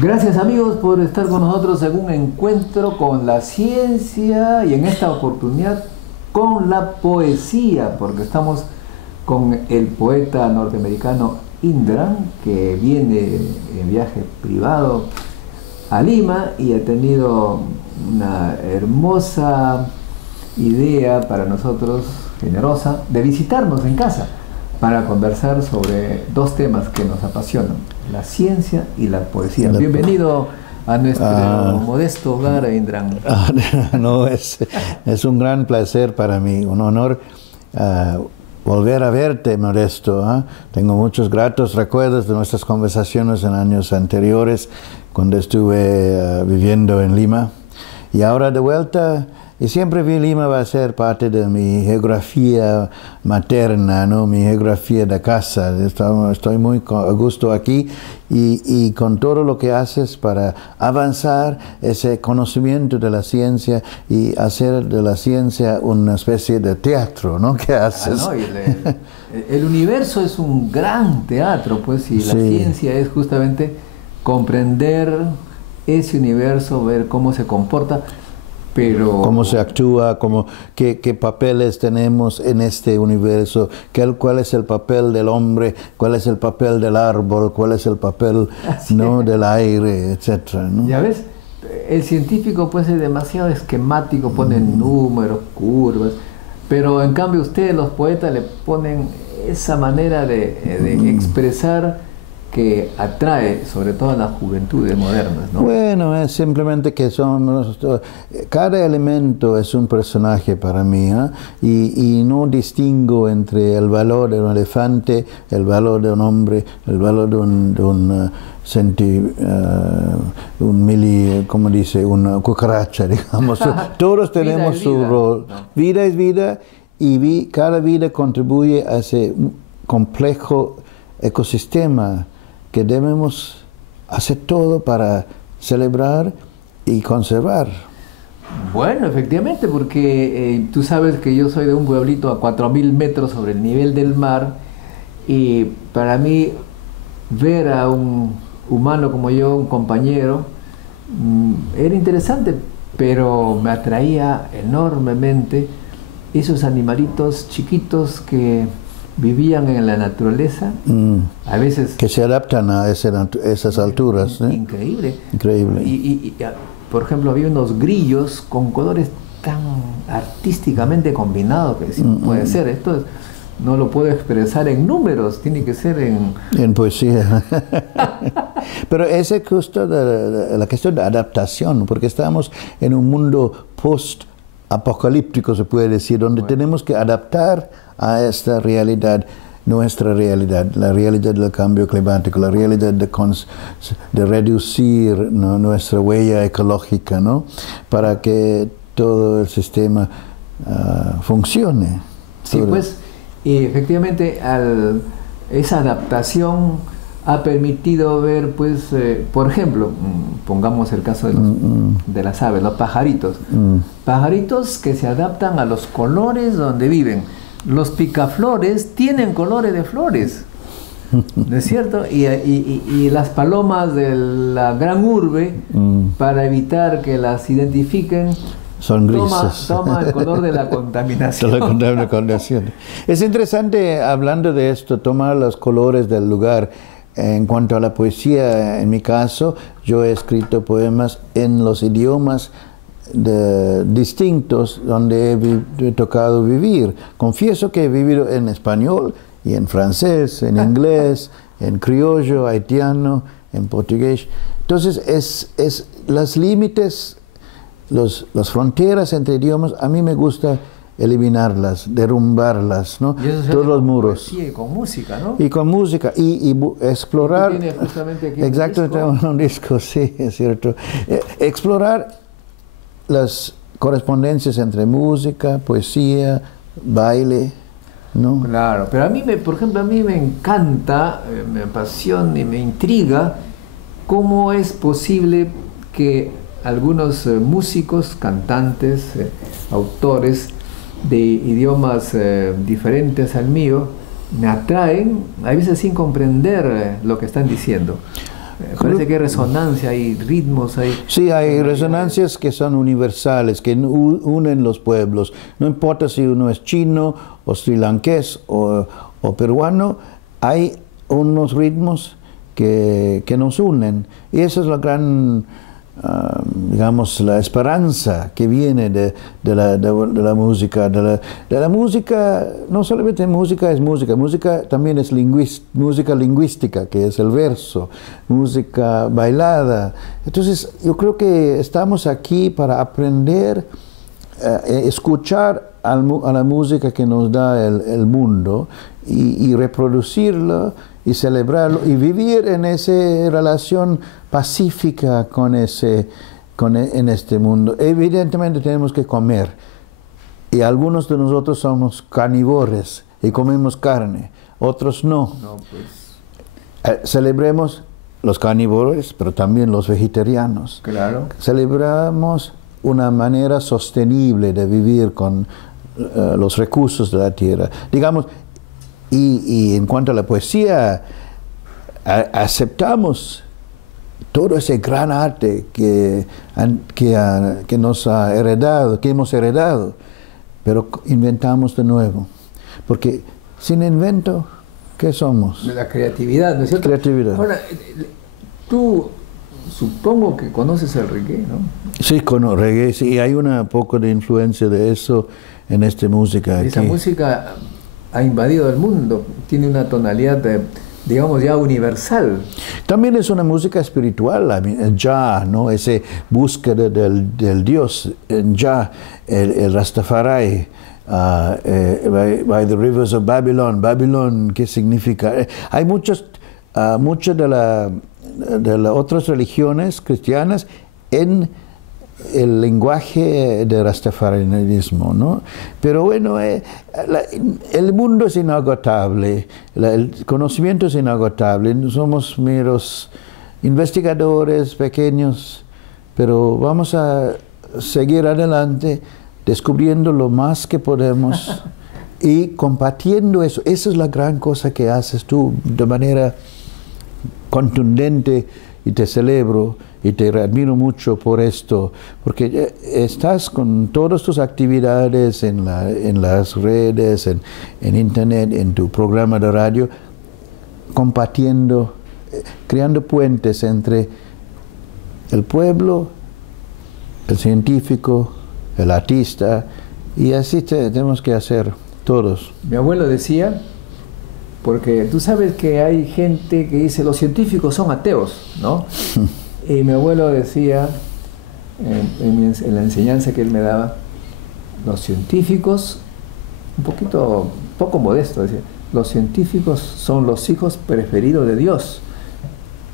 Gracias amigos por estar con nosotros en un encuentro con la ciencia y en esta oportunidad con la poesía, porque estamos con el poeta norteamericano Indra, que viene en viaje privado a Lima y ha tenido una hermosa idea para nosotros, generosa, de visitarnos en casa para conversar sobre dos temas que nos apasionan, la ciencia y la poesía. Bienvenido a nuestro modesto hogar, Indran. No, es un gran placer para mí, un honor volver a verte, Modesto. Tengo muchos gratos recuerdos de nuestras conversaciones en años anteriores, cuando estuve viviendo en Lima. Y ahora de vuelta, y siempre vi Lima va a ser parte de mi geografía materna, ¿no? Mi geografía de casa. Estoy muy a gusto aquí y con todo lo que haces para avanzar ese conocimiento de la ciencia y hacer de la ciencia una especie de teatro, ¿no? ¿Qué haces? No, el universo es un gran teatro, pues, y la ciencia es justamente comprender ese universo, ver cómo se comporta. Pero cómo se actúa, qué papeles tenemos en este universo, cuál es el papel del hombre, cuál es el papel del árbol, cuál es el papel del aire, etc., ¿no? Ya ves, el científico pues es demasiado esquemático, pone números, curvas, pero en cambio ustedes los poetas le ponen esa manera de expresar que atrae sobre todo a las juventudes modernas, ¿no? Bueno, es simplemente que cada elemento es un personaje para mí, y no distingo entre el valor de un elefante, el valor de un hombre, el valor de una cucaracha, digamos. Todos tenemos su rol. ¿No? Vida es vida y cada vida contribuye a ese complejo ecosistema que debemos hacer todo para celebrar y conservar. Bueno, efectivamente, porque tú sabes que yo soy de un pueblito a 4000 metros sobre el nivel del mar, y para mí ver a un humano como yo, un compañero, era interesante, pero me atraía enormemente esos animalitos chiquitos que vivían en la naturaleza, a veces... Que se adaptan a esas alturas. Increíble. Increíble. Y, por ejemplo, había unos grillos con colores tan artísticamente combinados que puede ser, esto no lo puedo expresar en números, tiene que ser en poesía. Pero esa es justo la cuestión de adaptación, porque estamos en un mundo post-apocalíptico, se puede decir, donde tenemos que adaptar a esta realidad, nuestra realidad, la realidad del cambio climático, la realidad de reducir, ¿no?, nuestra huella ecológica, ¿no?, para que todo el sistema funcione. Sí, pues, y efectivamente esa adaptación ha permitido ver, pues, por ejemplo, pongamos el caso de las aves, los pajaritos. Pajaritos que se adaptan a los colores donde viven. Los picaflores tienen colores de flores, ¿no es cierto? Y las palomas de la gran urbe, para evitar que las identifiquen, son grises. Toma el color de la contaminación. De la contaminación. Es interesante, hablando de esto, tomar los colores del lugar. En cuanto a la poesía, en mi caso, yo he escrito poemas en los idiomas distintos donde he tocado vivir. Confieso que he vivido en español y en francés, en inglés, en criollo, haitiano, en portugués. Entonces, los límites, las fronteras entre idiomas, a mí me gusta eliminarlas, derrumbarlas, ¿no? Todos los muros. Sí, con música, ¿no? Y con música, y explorar. ¿Tú tienes justamente aquí exactamente, un disco, sí, es cierto. Explorar las correspondencias entre música, poesía, baile, ¿no? Claro, pero a mí, por ejemplo, a mí me encanta, me apasiona y me intriga cómo es posible que algunos músicos, cantantes, autores de idiomas diferentes al mío me atraen, a veces sin comprender lo que están diciendo. Parece que hay resonancia, hay ritmos, hay... Sí, hay resonancias que son universales, que unen los pueblos. No importa si uno es chino, o srilanqués, o peruano, hay unos ritmos que nos unen. Y esa es la gran, digamos, la esperanza que viene de la música. De la música, no solamente música es música, música también es música lingüística, que es el verso, música bailada. Entonces, yo creo que estamos aquí para aprender, escuchar a la música que nos da el mundo y reproducirla y celebrarlo y vivir en esa relación pacífica en este mundo. Evidentemente tenemos que comer y algunos de nosotros somos carnívoros y comemos carne, otros no. No, pues. Celebremos los carnívoros, pero también los vegetarianos. Claro. Celebramos una manera sostenible de vivir con los recursos de la tierra. Digamos, y en cuanto a la poesía, aceptamos todo ese gran arte que nos ha heredado, que hemos heredado, pero inventamos de nuevo. Porque sin invento, ¿qué somos? La creatividad, ¿no es cierto? Creatividad. Ahora, tú supongo que conoces el reggae, ¿no? Sí, con reggae, sí, hay un poco de influencia de eso en esta música. Esa aquí. música ha invadido el mundo, tiene una tonalidad, digamos, ya universal. También es una música espiritual, ya, ¿no? Ese búsqueda del Dios, ya, el Rastafari, by the rivers of Babylon. Babylon, ¿qué significa? Hay muchas de las otras religiones cristianas en el lenguaje de rastafarianismo, ¿no? Pero bueno, el mundo es inagotable, el conocimiento es inagotable, somos meros investigadores pequeños, pero vamos a seguir adelante descubriendo lo más que podemos y compartiendo eso. Esa es la gran cosa que haces tú de manera contundente y te celebro. Y te admiro mucho por esto, porque estás con todas tus actividades en las redes, en internet, en tu programa de radio, compartiendo, creando puentes entre el pueblo, el científico, el artista, y así tenemos que hacer todos. Mi abuelo decía, porque tú sabes que hay gente que dice los científicos son ateos, ¿no? Y mi abuelo decía, en la enseñanza que él me daba, los científicos, poco modesto, decía, los científicos son los hijos preferidos de Dios,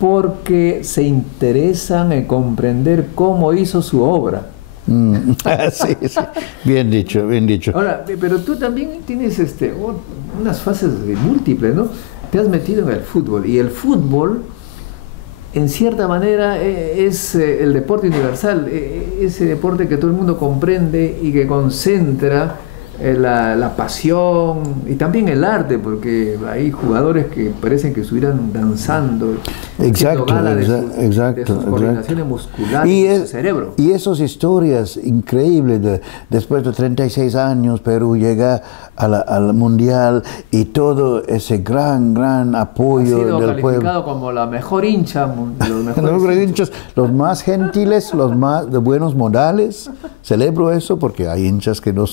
porque se interesan en comprender cómo hizo su obra. Sí, sí. Bien dicho, bien dicho. Ahora, pero tú también tienes unas fases múltiples, ¿no? Te has metido en el fútbol, y el fútbol, en cierta manera, es el deporte universal, ese deporte que todo el mundo comprende y que concentra la pasión y también el arte, porque hay jugadores que parecen que estuvieran danzando, exacto, gala de exacto, sus coordinaciones musculares y su cerebro. Y esas historias increíbles, después de 36 años, Perú llega al Mundial y todo ese gran apoyo del pueblo. Ha sido calificado como la mejor hincha, los mejores hinchas, los más gentiles, los más de buenos modales. Celebro eso porque hay hinchas que no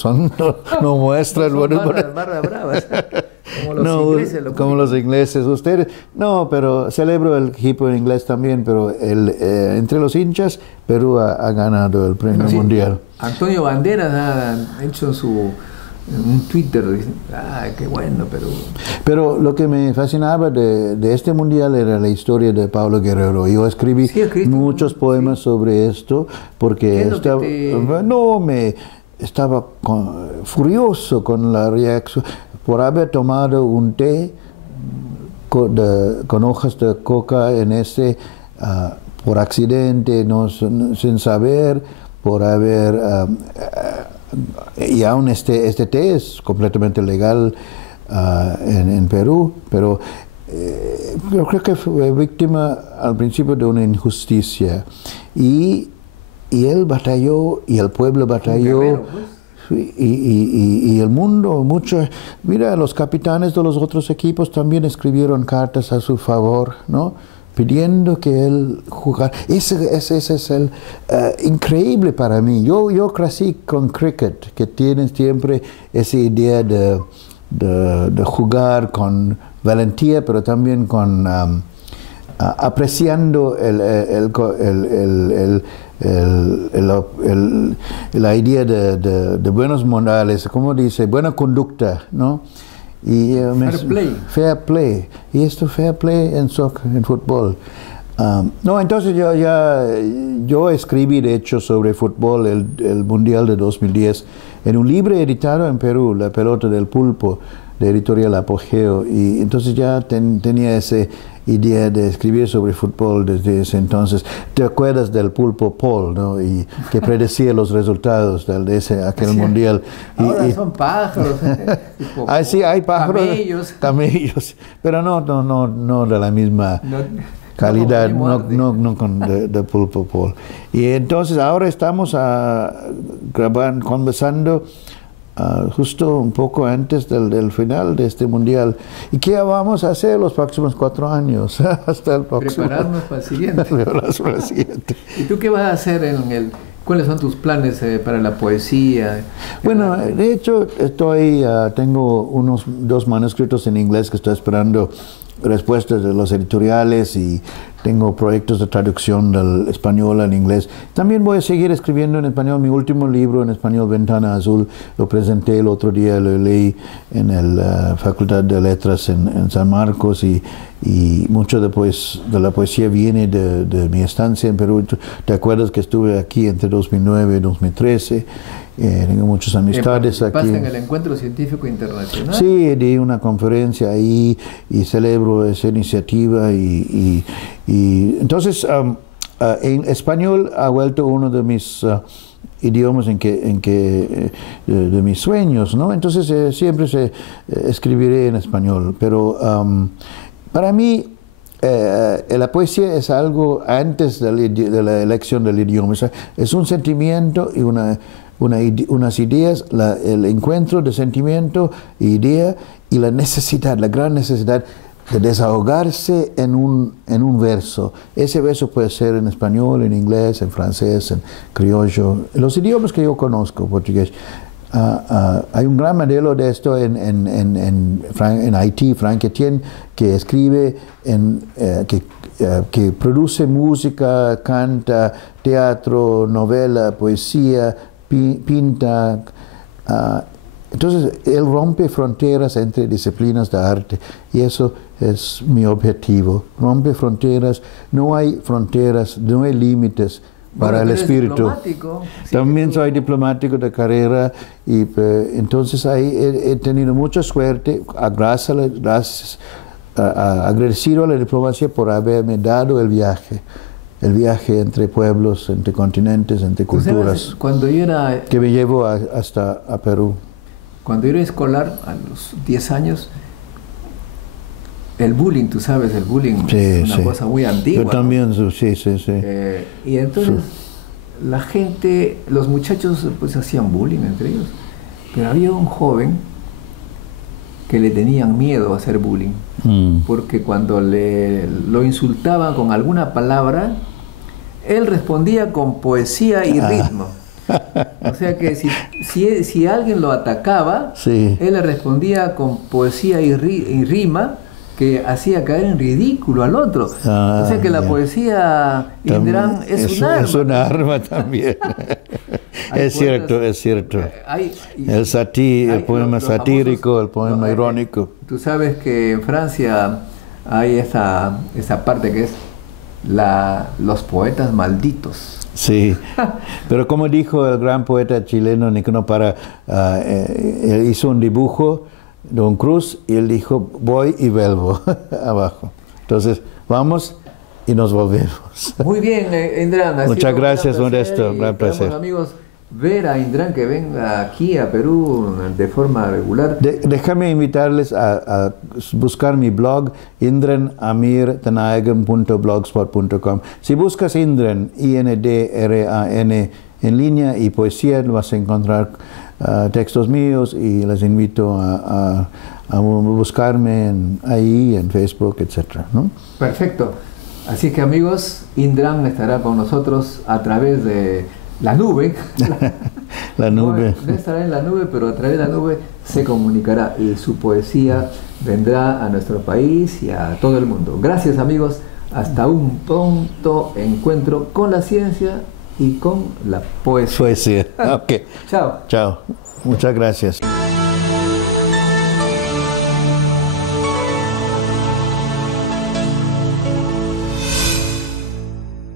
muestran buenos modales. Como los ingleses, ustedes. No, pero celebro el equipo en inglés también, pero entre los hinchas, Perú ha ganado el premio mundial. Antonio Banderas ha hecho un Twitter, qué bueno, Perú. Pero lo que me fascinaba de este mundial era la historia de Pablo Guerrero. Yo escribí muchos poemas sobre esto, porque estaba furioso con la reacción por haber tomado un té con hojas de coca por accidente, sin saber, por haber... y aún este té es completamente legal en Perú, pero yo creo que fue víctima al principio de una injusticia y él batalló y el pueblo batalló. Guerrero, pues. Y el mundo, mucho. Mira, los capitanes de los otros equipos también escribieron cartas a su favor, ¿no? Pidiendo que él jugara. Ese es el increíble para mí. Yo crecí con cricket, que tiene siempre esa idea de jugar con valentía, pero también con apreciando la idea de buenos modales, como dice, buena conducta, ¿no? Y, fair play. Fair play. Y esto fair play en soccer, en fútbol. No, entonces yo escribí, de hecho, sobre fútbol, el Mundial de 2010, en un libro editado en Perú, La pelota del pulpo, de Editorial Apogeo. Y entonces ya tenía esa idea de escribir sobre fútbol desde ese entonces. ¿Te acuerdas del pulpo Paul, no? Y que predecía los resultados de aquel mundial. Ahora son pájaros. Sí, hay pájaros. Camellos. Pero no de la misma calidad, no con de pulpo Paul. Y entonces ahora estamos conversando justo un poco antes del final de este mundial. ¿Y qué vamos a hacer los próximos 4 años? Hasta el próximo. Prepararnos para el siguiente. ¿Y tú qué vas a hacer cuáles son tus planes para la poesía? Bueno, de hecho tengo 2 manuscritos en inglés que estoy esperando respuestas de los editoriales y tengo proyectos de traducción del español al inglés. También voy a seguir escribiendo en español. Mi último libro en español, Ventana Azul, lo presenté el otro día, lo leí en la Facultad de Letras en San Marcos y mucho de la poesía viene de mi estancia en Perú. ¿Te acuerdas que estuve aquí entre 2009 y 2013? Tengo muchas amistades aquí. ¿Participaste en el Encuentro Científico Internacional? Sí, di una conferencia ahí y celebro esa iniciativa y entonces en español ha vuelto uno de mis idiomas de mis sueños, ¿no? Entonces siempre escribiré en español, pero para mí la poesía es algo antes de la elección del idioma, es un sentimiento y unas ideas, el encuentro de sentimiento, idea y la gran necesidad de desahogarse en un verso. Ese verso puede ser en español, en inglés, en francés, en criollo, los idiomas que yo conozco, portugués. Hay un gran modelo de esto en Haití, Frank Etienne, que escribe, que produce música, canta, teatro, novela, poesía, pinta. Entonces, él rompe fronteras entre disciplinas de arte y eso es mi objetivo. Rompe fronteras, no hay fronteras, no hay límites para el espíritu. También soy diplomático de carrera y entonces ahí he tenido mucha suerte, gracias, agradecido a la diplomacia por haberme dado el viaje entre pueblos, entre continentes, entre culturas, que me llevó hasta a Perú. Cuando yo era escolar, a los 10 años, el bullying, tú sabes, el bullying es una cosa muy antigua. Yo también, ¿no? Sí. Y entonces la gente, los muchachos pues hacían bullying entre ellos, pero había un joven que le tenían miedo a hacer bullying, porque cuando lo insultaban con alguna palabra, él respondía con poesía y ritmo. O sea que si alguien lo atacaba, él le respondía con poesía y rima, que hacía caer en ridículo al otro. O sea que la poesía, Indran, es un arma. Es un arma también. Es cierto. El poema satírico, el poema irónico. Tú sabes que en Francia hay esa parte que es los poetas malditos. Sí, pero como dijo el gran poeta chileno Nicanor Parra, él hizo un dibujo de un cruz y él dijo, voy y vuelvo abajo. Entonces, vamos y nos volvemos. Muy bien, Indran. Muchas gracias, Modesto, un gran placer. Amigos, ver a Indran que venga aquí a Perú de forma regular. Déjame invitarles a buscar mi blog indranamirthanayagam.blogspot.com. Si buscas Indran, INDRAN, en línea y poesía, vas a encontrar textos míos, y les invito a buscarme ahí en Facebook, etc., ¿no? Perfecto. Así que, amigos, Indran estará con nosotros a través de la nube. La nube. No estará en la nube, pero a través de la nube se comunicará y su poesía vendrá a nuestro país y a todo el mundo. Gracias, amigos. Hasta un pronto encuentro con la ciencia y con la poesía. Poesía. Ok. Chao. Chao. Muchas gracias.